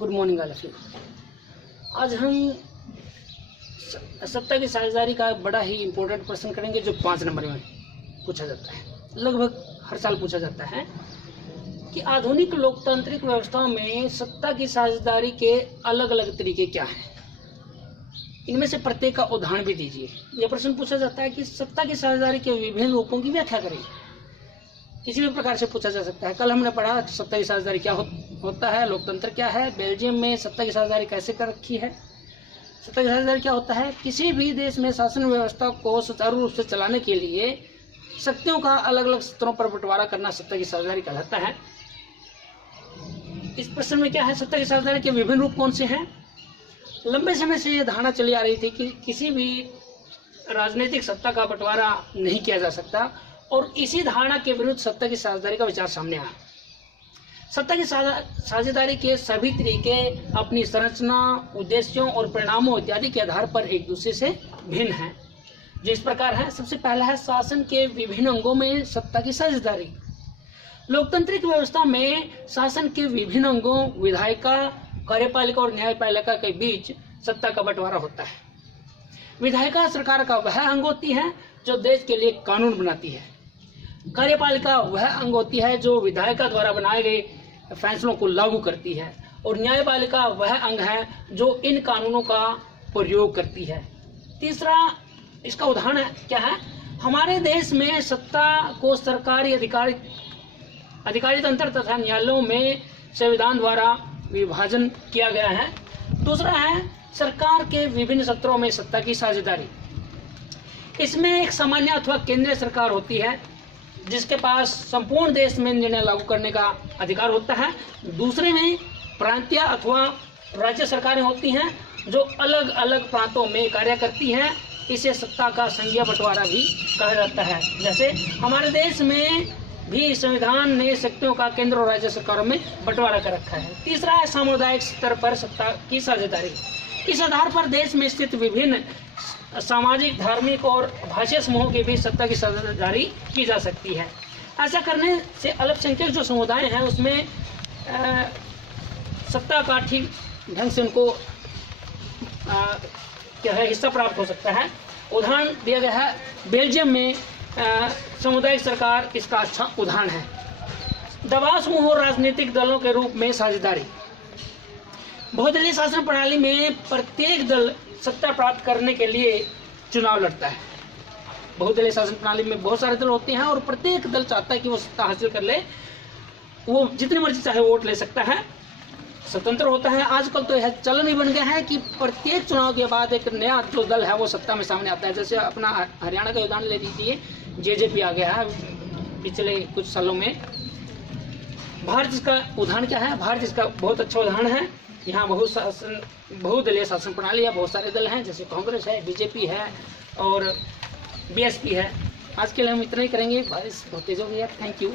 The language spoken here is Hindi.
Good morning all of you. आज हम सत्ता की साझेदारी का बड़ा ही इम्पोर्टेंट प्रश्न करेंगे जो 5 नंबर में पूछा जाता है, लगभग हर साल पूछा जाता है कि आधुनिक लोकतांत्रिक व्यवस्था में सत्ता की साझेदारी के अलग अलग तरीके क्या हैं। इनमें से प्रत्येक का उदाहरण भी दीजिए। यह प्रश्न पूछा जाता है कि सत्ता की साझेदारी के विभिन्न रूपों की व्याख्या करें। किसी भी प्रकार से पूछा जा सकता है। कल हमने पढ़ा सत्ता की साझेदारी क्या होता है, लोकतंत्र क्या है, बेल्जियम में सत्ता की साझेदारी कैसे कर रखी है। सत्ता की साझेदारी क्या होता है? किसी भी देश में शासन व्यवस्था को सुचारू रूप से चलाने के लिए शक्तियों का अलग अलग स्तरों पर बंटवारा करना सत्ता की साझेदारी कहलाता है। इस प्रश्न में क्या है, सत्ता की साझेदारी के विभिन्न रूप कौन से हैं। लंबे समय से यह धारणा चली आ रही थी कि किसी भी राजनीतिक सत्ता का बंटवारा नहीं किया जा सकता और इसी धारणा के विरुद्ध सत्ता की साझेदारी का विचार सामने आया। सत्ता की साझेदारी के सभी तरीके अपनी संरचना, उद्देश्यों और परिणामों इत्यादि के आधार पर एक दूसरे से भिन्न हैं, जो इस प्रकार है। सबसे पहला है शासन के विभिन्न अंगों में सत्ता की साझेदारी। लोकतांत्रिक व्यवस्था में शासन के विभिन्न अंगों, विधायिका, कार्यपालिका और न्यायपालिका के बीच सत्ता का बंटवारा होता है। विधायिका सरकार का वह अंग होती है जो देश के लिए कानून बनाती है। कार्यपालिका वह अंग होती है जो विधायिका द्वारा बनाए गए फैसलों को लागू करती है और न्यायपालिका वह अंग है जो इन कानूनों का प्रयोग करती है। तीसरा इसका उदाहरण क्या है? हमारे देश में सत्ता को सरकारी अधिकारी तंत्र तथा न्यायालयों में संविधान द्वारा विभाजन किया गया है। दूसरा है सरकार के विभिन्न सत्रों में सत्ता की साझेदारी। इसमें एक सामान्य अथवा केंद्रीय सरकार होती है जिसके पास संपूर्ण देश में निर्णय लागू करने का अधिकार होता है। दूसरे में प्रांतीय अथवा राज्य सरकारें होती हैं जो अलग अलग प्रांतों में कार्य करती हैं। इसे सत्ता का संघीय बंटवारा भी कहा जाता है। जैसे हमारे देश में भी संविधान ने शक्तियों का केंद्र और राज्य सरकारों में बंटवारा कर रखा है। तीसरा है सामुदायिक स्तर पर सत्ता की साझेदारी। इस आधार पर देश में स्थित विभिन्न सामाजिक, धार्मिक और भाषीय समूहों के बीच सत्ता की साझेदारी की जा सकती है। ऐसा करने से अल्पसंख्यक जो समुदाय हैं उसमें सत्ता का ठीक ढंग से उनको क्या है हिस्सा प्राप्त हो सकता है। उदाहरण दिया गया है बेल्जियम में सामुदायिक सरकार इसका अच्छा उदाहरण है। दबाव समूह और राजनीतिक दलों के रूप में साझेदारी। बहुदलीय शासन प्रणाली में प्रत्येक दल सत्ता प्राप्त करने के लिए चुनाव लड़ता है। बहुदलीय शासन प्रणाली में बहुत सारे दल होते हैं और प्रत्येक दल चाहता है कि वो सत्ता हासिल कर ले। वो जितनी मर्जी चाहे वोट ले सकता है, स्वतंत्र होता है। आजकल तो यह चलन ही बन गया है कि प्रत्येक चुनाव के बाद एक नया जो दल है वो सत्ता में सामने आता है। जैसे अपना हरियाणा का उदाहरण ले लीजिए, जेजेपी आ गया है पिछले कुछ सालों में। भारत इसका उदाहरण क्या है? भारत इसका बहुत अच्छा उदाहरण है। यहाँ बहुदलीय शासन प्रणाली है, बहुत सारे दल हैं जैसे कांग्रेस है, बीजेपी है और बीएसपी है। आज के लिए हम इतना ही करेंगे। बारिश बहुत तेज हो गई है। Thank you.